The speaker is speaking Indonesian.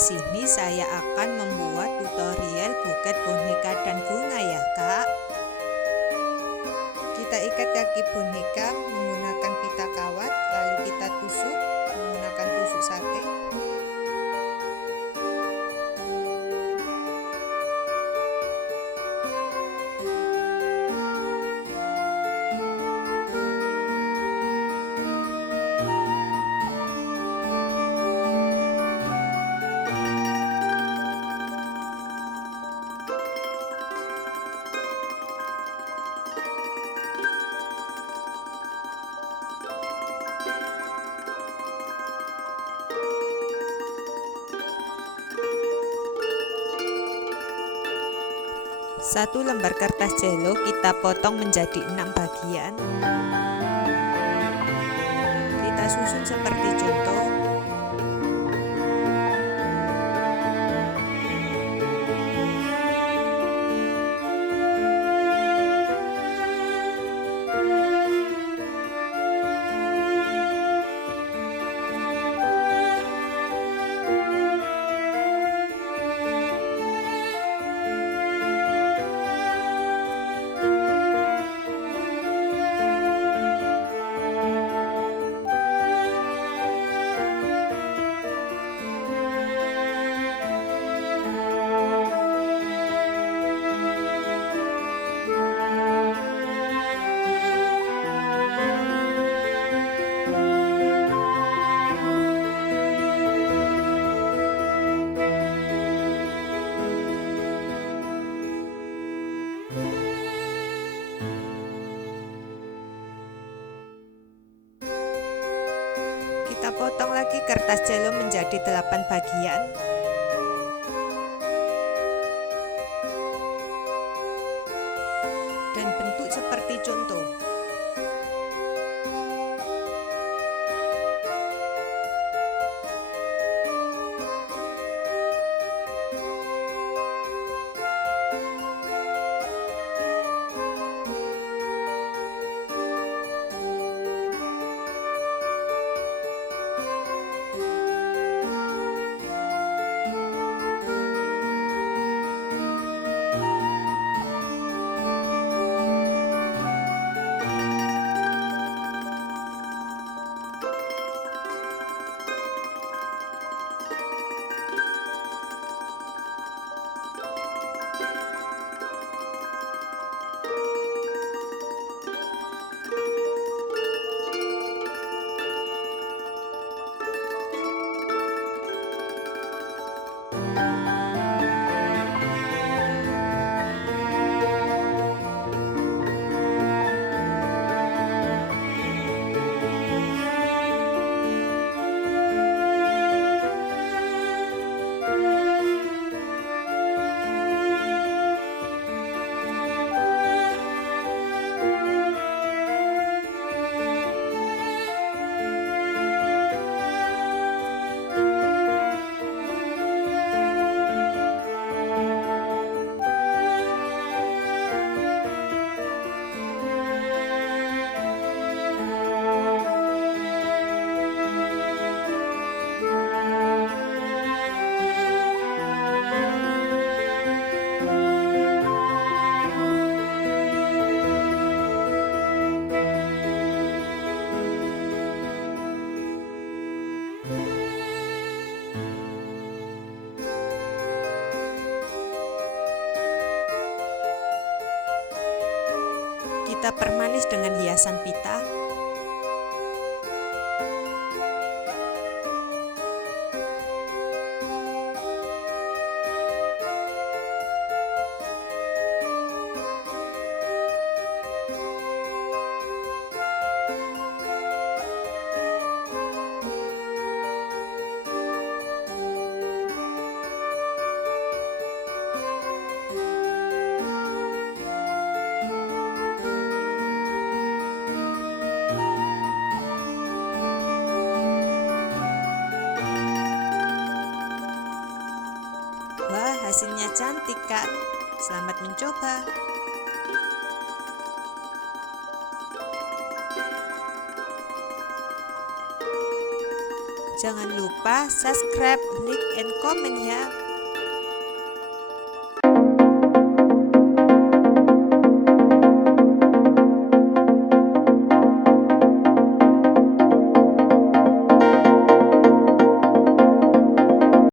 sini saya akan membuat tutorial buket boneka dan bunga ya, Kak. Kita ikat kaki boneka menggunakan pita kawat, lalu kita tusuk menggunakan tusuk sate. Satu lembar kertas jelo kita potong menjadi 6 bagian. Kita susun seperti contoh. Kita potong lagi kertas jelo menjadi 8 bagian. Dan bentuk seperti contoh. Kita permanis dengan hiasan pita. Wah, hasilnya cantik kan? Selamat mencoba. Jangan lupa subscribe, like, and comment ya.